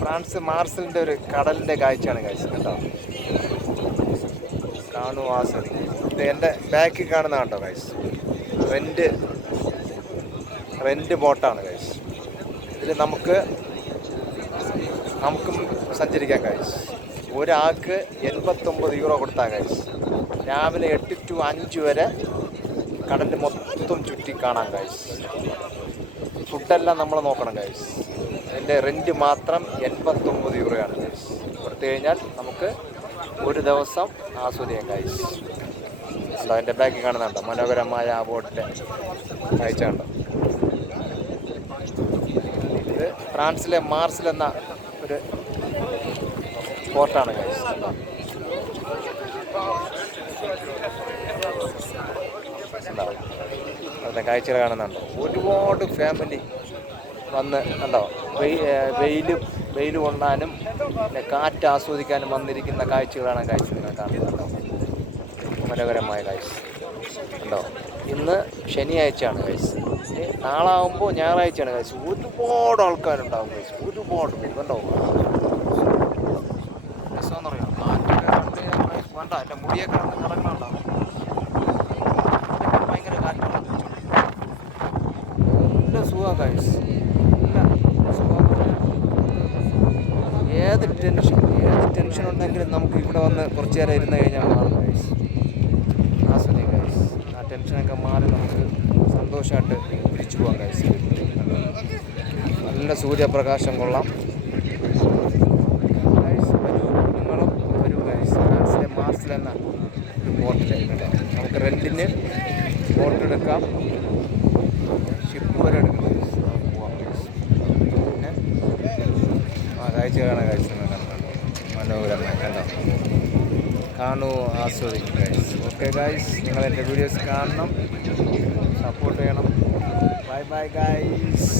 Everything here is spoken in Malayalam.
ഫ്രാൻസ് മാർസിലിൻ്റെ ഒരു കടലിൻ്റെ കാഴ്ചയാണ് ഗൈസ്. കേട്ടോ, കാണൂ, ആസ്വദിക്കും. ഇത് എൻ്റെ ബാക്കിൽ കാണുന്ന കണ്ടോ ഗൈസ്, റെൻറ്റ് ബോട്ടാണ് ഗൈസ്. ഇതിൽ നമുക്കും സഞ്ചരിക്കാം ഗൈസ്. ഒരാൾക്ക് 89 യൂറോ കൊടുത്താൽ ഗൈസ് രാവിലെ 8 to 5 വരെ കടലിൽ മൊത്തം ചുറ്റി കാണാം ഗൈസ്. ഫുഡെല്ലാം നമ്മൾ നോക്കണം ഗൈസ്. അതിൻ്റെ റെൻറ്റ് മാത്രം 89 യൂറോയാണ് ഗൈസ്. കൊടുത്തു കഴിഞ്ഞാൽ നമുക്ക് ഒരു ദിവസം ആസ്വദിക്കാം ഗൈസ്. ഉണ്ടോ, എൻ്റെ ബാക്കിൽ കാണുന്നുണ്ടോ മനോഹരമായ ആ ബോട്ടിൻ്റെ കാഴ്ച കണ്ടോ. ഇത് ഫ്രാൻസിലെ മാർസിൽ എന്ന ഒരു പോർട്ടാണ് ഗൈസ്. ഉണ്ടാവും അതിൻ്റെ കാഴ്ചകൾ കാണുന്നുണ്ടോ. ഒരുപാട് ഫാമിലി വന്ന് കണ്ടോ വെയിൽ കൊള്ളാനും പിന്നെ കാറ്റ് ആസ്വദിക്കാനും വന്നിരിക്കുന്ന കാഴ്ചകളാണ് ഗൈസ് നിങ്ങൾ കാണുന്നുണ്ടോ. മനോഹരമായ കാഴ്ച ഉണ്ടോ. ഇന്ന് ശനിയാഴ്ചയാണ് ഗൈസ്. നാളാവുമ്പോൾ ഞായറാഴ്ചയാണ് ഗൈസ്. ഒരുപാട് ആൾക്കാരുണ്ടാവും ഗൈസ്, ഒരുപാട് പേര് കണ്ടോ. രസമെന്ന് പറയാം, കാറ്റ് വേണ്ട, എൻ്റെ മുടിയൊക്കെ കിടക്കണുണ്ടാവും. ഭയങ്കര കാറ്റാണ്, നല്ല സുഖമാണ് ഗൈസ്. ഏത് ടെൻഷൻ ഉണ്ടെങ്കിലും നമുക്ക് ഇവിടെ വന്ന് കുറച്ച് നേരം ഇരുന്ന് കഴിഞ്ഞാൽ മാറും ഗൈസ്. ആസ്വദിക്കാം ഗൈസ്. ആ ടെൻഷനൊക്കെ മാറി നമുക്ക് സന്തോഷമായിട്ട് തിരിച്ചു പോകാം ഗൈസ്. നല്ല സൂര്യപ്രകാശം കൊള്ളാം ഗൈസ്. നിങ്ങളും വരൂ ഗൈസ്. ഫ്രാൻസിലെ മാർസിൽ എന്ന ബോട്ടിലേക്ക് നമുക്ക് റെൻറ്റിന് ബോട്ട് എടുക്കാം, ഷിപ്പ് വരെ എടുക്കാം ഗൈസ്. പോവാം ഗൈസ്. പിന്നെ കാഴ്ച കാണാൻ കാഴ്ച കണ്ടോ, മനോഹരമായി കണ്ടോ. കാണൂ, ആസ്വദിക്കും ഗൈസ്. ഓക്കെ ഗൈസ്, നിങ്ങൾ എൻ്റെ വീഡിയോസ് കാണണം, സപ്പോർട്ട് ചെയ്യണം. Bye bye guys.